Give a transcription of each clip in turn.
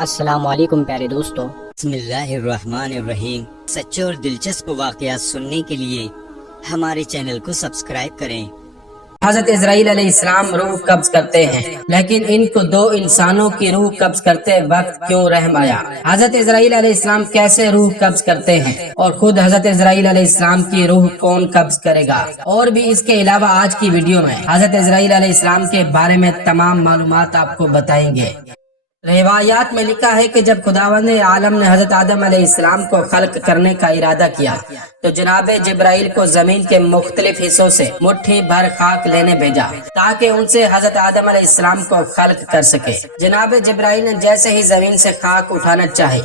السلام علیکم پیارے دوستو، بسم اللہ الرحمن الرحیم۔ سچے اور دلچسپ واقعات سننے کے لیے ہمارے چینل کو سبسکرائب کریں۔ حضرت اسرائیل علیہ السلام روح قبض کرتے ہیں، لیکن ان کو دو انسانوں کی روح قبض کرتے وقت کیوں رحم آیا؟ حضرت اسرائیل علیہ السلام کیسے روح قبض کرتے ہیں اور خود حضرت اسرائیل علیہ السلام کی روح کون قبض کرے گا؟ اور بھی اس کے علاوہ آج کی ویڈیو میں حضرت اسرائیل علیہ السلام کے بارے میں تمام معلومات آپ کو بتائیں گے۔ روایات میں لکھا ہے کہ جب خداوند عالم نے حضرت آدم علیہ السلام کو خلق کرنے کا ارادہ کیا تو جناب جبرائیل کو زمین کے مختلف حصوں سے مٹھی بھر خاک لینے بھیجا تاکہ ان سے حضرت آدم علیہ السلام کو خلق کر سکے۔ جناب جبرائیل نے جیسے ہی زمین سے خاک اٹھانا چاہی،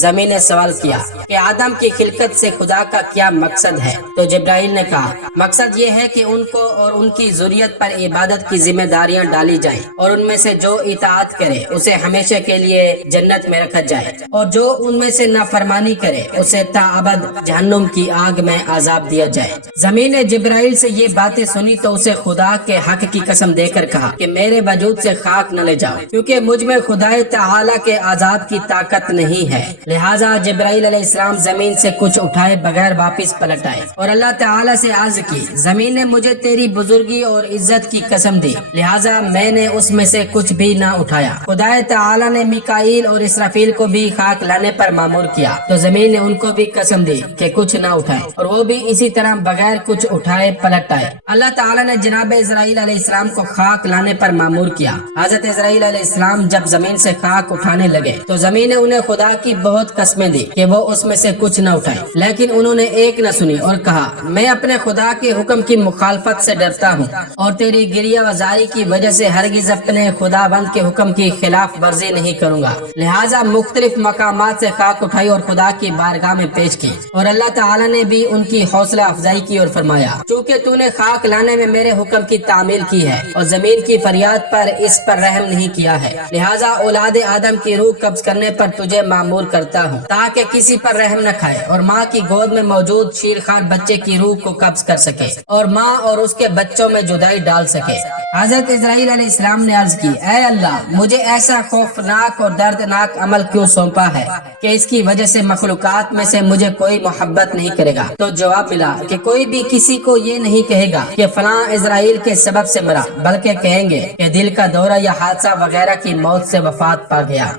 زمین نے سوال کیا کہ آدم کی خلقت سے خدا کا کیا مقصد ہے؟ تو جبرائیل نے کہا مقصد یہ ہے کہ ان کو اور ان کی ذریت پر عبادت کی ذمہ داریاں ڈالی جائیں اور ان میں سے جو اطاعت کرے اسے ہمیشہ کے لیے جنت میں رکھا جائے اور جو ان میں سے نافرمانی کرے اسے تا ابد جہنم کی آگ میں عذاب دیا جائے۔ زمین نے جبرائیل سے یہ باتیں سنی تو اسے خدا کے حق کی قسم دے کر کہا کہ میرے وجود سے خاک نہ لے جاؤ، کیونکہ مجھ میں خدائے تعالی کے عذاب کی طاقت نہیں ہے۔ لہٰذا جبرائیل علیہ السلام زمین سے کچھ اٹھائے بغیر واپس پلٹ آئے اور اللہ تعالی سے عرض کی زمین نے مجھے تیری بزرگی اور عزت کی قسم دی، لہٰذا میں نے اس میں سے کچھ بھی نہ اٹھایا۔ خدائے تعالی نے میکائیل اور اسرافیل کو بھی خاک لانے پر مامور کیا تو زمین نے ان کو بھی قسم دی کہ کچھ نہ اٹھائے اور وہ بھی اسی طرح بغیر کچھ اٹھائے پلٹ آئے۔ اللہ تعالی نے جناب اسرائیل علیہ السلام کو خاک لانے پر مامور کیا۔ حضرت اسرائیل علیہ السلام جب زمین سے خاک اٹھانے لگے تو زمین نے انہیں خدا کی بہت قسمیں دی کہ وہ اس میں سے کچھ نہ اٹھائے، لیکن انہوں نے ایک نہ سنی اور کہا میں اپنے خدا کے حکم کی مخالفت سے ڈرتا ہوں اور تیری گریہ وزاری کی وجہ سے ہرگز اپنے خدا بند کے حکم کی خلاف ورزی نہیں کروں گا۔ لہٰذا مختلف مقامات سے خاک اٹھائی اور خدا کی بارگاہ میں پیش کی اور اللہ تعالی نے بھی ان کی حوصلہ افزائی کی اور فرمایا چونکہ تو نے خاک لانے میں میرے حکم کی تعمیل کی ہے اور زمین کی فریاد پر اس پر رحم نہیں کیا ہے، لہٰذا اولاد آدم کی روح قبض کرنے پر تجھے مامور کرتا ہوں تاکہ کسی پر رحم نہ کھائے اور ماں کی گود میں موجود شیرخوار بچے کی روح کو قبض کر سکے اور ماں اور اس کے بچوں میں جدائی ڈال سکے۔ حضرت اسرائیل علیہ السلام نے عرض کی اے اللہ مجھے ایسا خوفناک اور دردناک عمل کیوں سونپا ہے کہ اس کی وجہ سے مخلوقات میں سے مجھے کوئی محبت نہیں کرے گا؟ تو جواب ملا کہ کوئی بھی کسی کو یہ نہیں کہے گا کہ فلاں اسرائیل کے سبب سے مرا، بلکہ کہیں گے کہ دل کا دورہ یا حادثہ وغیرہ کی موت سے وفات پا گیا۔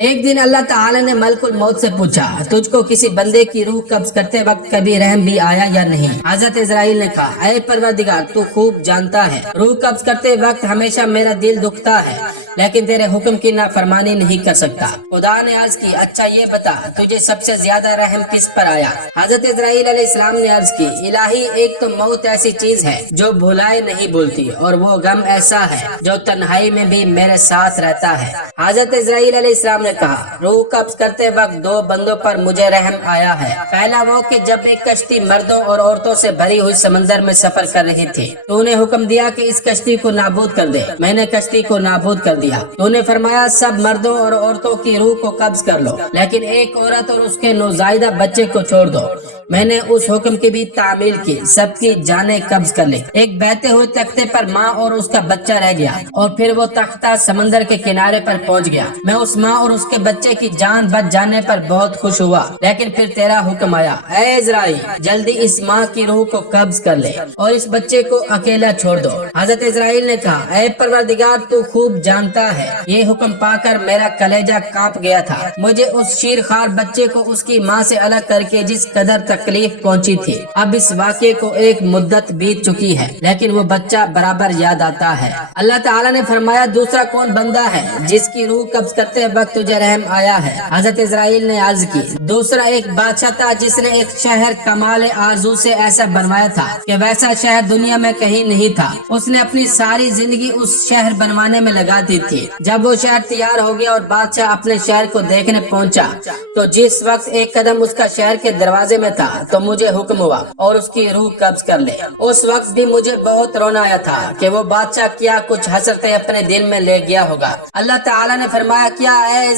ایک دن اللہ تعالی نے ملک الموت سے پوچھا تجھ کو کسی بندے کی روح قبض کرتے وقت کبھی رحم بھی آیا یا نہیں؟ حضرت اسرائیل نے کہا اے پروردگار تو خوب جانتا ہے روح قبض کرتے وقت ہمیشہ میرا دل دکھتا ہے، لیکن تیرے حکم کی نافرمانی نہیں کر سکتا۔ خدا نے عرض کی اچھا یہ بتا تجھے سب سے زیادہ رحم کس پر آیا؟ حضرت اسرائیل علیہ السلام نے عرض کی الہی ایک تو موت ایسی چیز ہے جو بھلائے نہیں بھولتی اور وہ غم ایسا ہے جو تنہائی میں بھی میرے ساتھ رہتا ہے۔ حضرت اسرائیل علیہ السلام نے کہا روح قبض کرتے وقت دو بندوں پر مجھے رحم آیا ہے۔ پہلا وہ کہ جب ایک کشتی مردوں اور عورتوں سے بھری ہوئی سمندر میں سفر کر رہی تھی تو نے حکم دیا کہ اس کشتی کو نابود کر دے، میں نے کشتی کو نابود کر دیا۔ تو نے فرمایا سب مردوں اور عورتوں کی روح کو قبض کر لو لیکن ایک عورت اور اس کے نوزائیدہ بچے کو چھوڑ دو، میں نے اس حکم کی بھی تعمیل کی، سب کی جانیں قبض کر لی۔ ایک بہتے ہوئے تختے پر ماں اور اس کا بچہ رہ گیا اور پھر وہ تختہ سمندر کے کنارے پر پہنچ گیا۔ میں اس ماں اور اس کے بچے کی جان بچ جانے پر بہت خوش ہوا، لیکن پھر تیرا حکم آیا اے اسرائیل جلدی اس ماں کی روح کو قبض کر لے اور اس بچے کو اکیلا چھوڑ دو۔ حضرت اسرائیل نے کہا اے پروردگار تو خوب جانتا ہے یہ حکم پا کر میرا کلیجہ کانپ گیا تھا، مجھے اس شیرخوار بچے کو اس کی ماں سے الگ کر کے جس قدر تکلیف پہنچی تھی اب اس واقعے کو ایک مدت بیت چکی ہے لیکن وہ بچہ برابر یاد آتا ہے۔ اللہ تعالیٰ نے فرمایا دوسرا کون بندہ ہے جس کی روح قبض کرتے وقت تجھے رحم آیا ہے؟ حضرت اسرائیل نے عرض کی دوسرا ایک بادشاہ تھا جس نے ایک شہر کمال آرزو سے ایسا بنوایا تھا کہ ویسا شہر دنیا میں کہیں نہیں تھا، اس نے اپنی ساری زندگی اس شہر بنوانے میں لگا دی تھی۔ جب وہ شہر تیار ہو گیا اور بادشاہ اپنے شہر کو دیکھنے پہنچا تو جس وقت ایک قدم اس کا شہر کے دروازے میں تھا تو مجھے حکم ہوا اور اس کی روح قبض کر لے۔ اس وقت بھی مجھے بہت رونا آیا تھا کہ وہ بادشاہ کیا کچھ حسرتیں اپنے دل میں لے گیا ہوگا۔ اللہ تعالیٰ نے فرمایا کیا اے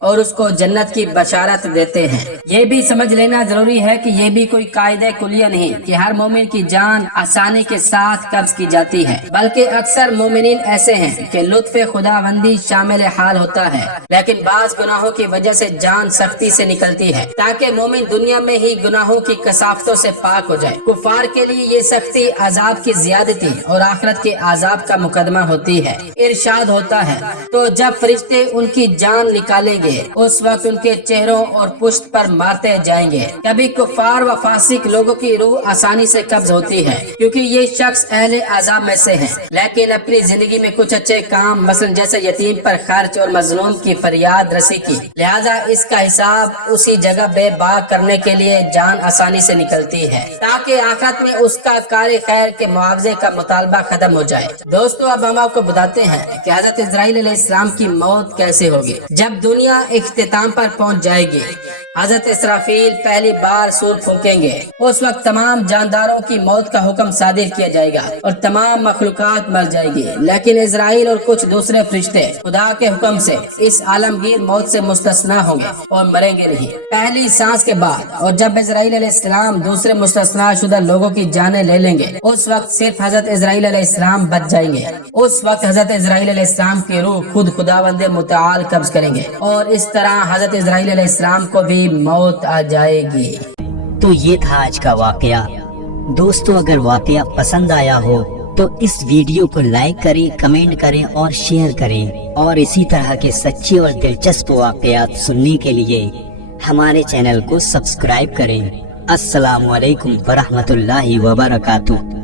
اور اس کو جنت کی بشارت دیتے ہیں۔ یہ بھی سمجھ لینا ضروری ہے کہ یہ بھی کوئی قاعدہ کلیہ نہیں کہ ہر مومن کی جان آسانی کے ساتھ قبض کی جاتی ہے، بلکہ اکثر مومنین ایسے ہیں کہ لطف خداوندی شامل حال ہوتا ہے، لیکن بعض گناہوں کی وجہ سے جان سختی سے نکلتی ہے تاکہ مومن دنیا میں ہی گناہوں کی کثافتوں سے پاک ہو جائے۔ کفار کے لیے یہ سختی عذاب کی زیادتی اور آخرت کے عذاب کا مقدمہ ہوتی ہے۔ ارشاد ہوتا ہے، تو جب فرشتے ان کی جان نکالیں گے اس وقت ان کے چہروں اور پشت پر مارتے جائیں گے۔ کبھی کفار و فاسق لوگوں کی روح آسانی سے قبض ہوتی ہے کیونکہ یہ شخص اہل عذاب میں سے ہیں، لیکن اپنی زندگی میں کچھ اچھے کام مثلا جیسے یتیم پر خرچ اور مظلوم کی فریاد رسی کی، لہذا اس کا حساب اسی جگہ بے باک کرنے کے لیے جان آسانی سے نکلتی ہے تاکہ آخرت میں اس کا کار خیر کے معاوضے کا مطالبہ ختم ہو جائے۔ دوستو اب ہم آپ کو بتاتے ہیں کہ حضرت اسرائیل علیہ السلام کی موت کیسے ہوگی۔ جب دنیا اختتام پر پہنچ جائے گی، حضرت اسرافیل پہلی بار سور پھونکیں گے، اس وقت تمام جانداروں کی موت کا حکم صادر کیا جائے گا اور تمام مخلوقات مر جائے گی، لیکن اسرائیل اور کچھ دوسرے فرشتے خدا کے حکم سے اس عالمگیر موت سے مستثنا ہوں گے اور مریں گے نہیں۔ پہلی سانس کے بعد اور جب اسرائیل علیہ السلام دوسرے مستثنا شدہ لوگوں کی جانیں لے لیں گے، اس وقت صرف حضرت اسرائیل علیہ السلام بچ جائیں گے۔ اس وقت حضرت اسرائیل علیہ السلام کی روح خود خداوند متعال قبض کریں گے اور اس طرح حضرت اسرائیل علیہ السلام کو بھی موت آ جائے گی۔ تو یہ تھا آج کا واقعہ۔ دوستو اگر واقعہ پسند آیا ہو تو اس ویڈیو کو لائک کریں، کمنٹ کریں اور شیئر کریں، اور اسی طرح کے سچے اور دلچسپ واقعات سننے کے لیے ہمارے چینل کو سبسکرائب کریں۔ السلام علیکم ورحمۃ اللہ وبرکاتہ۔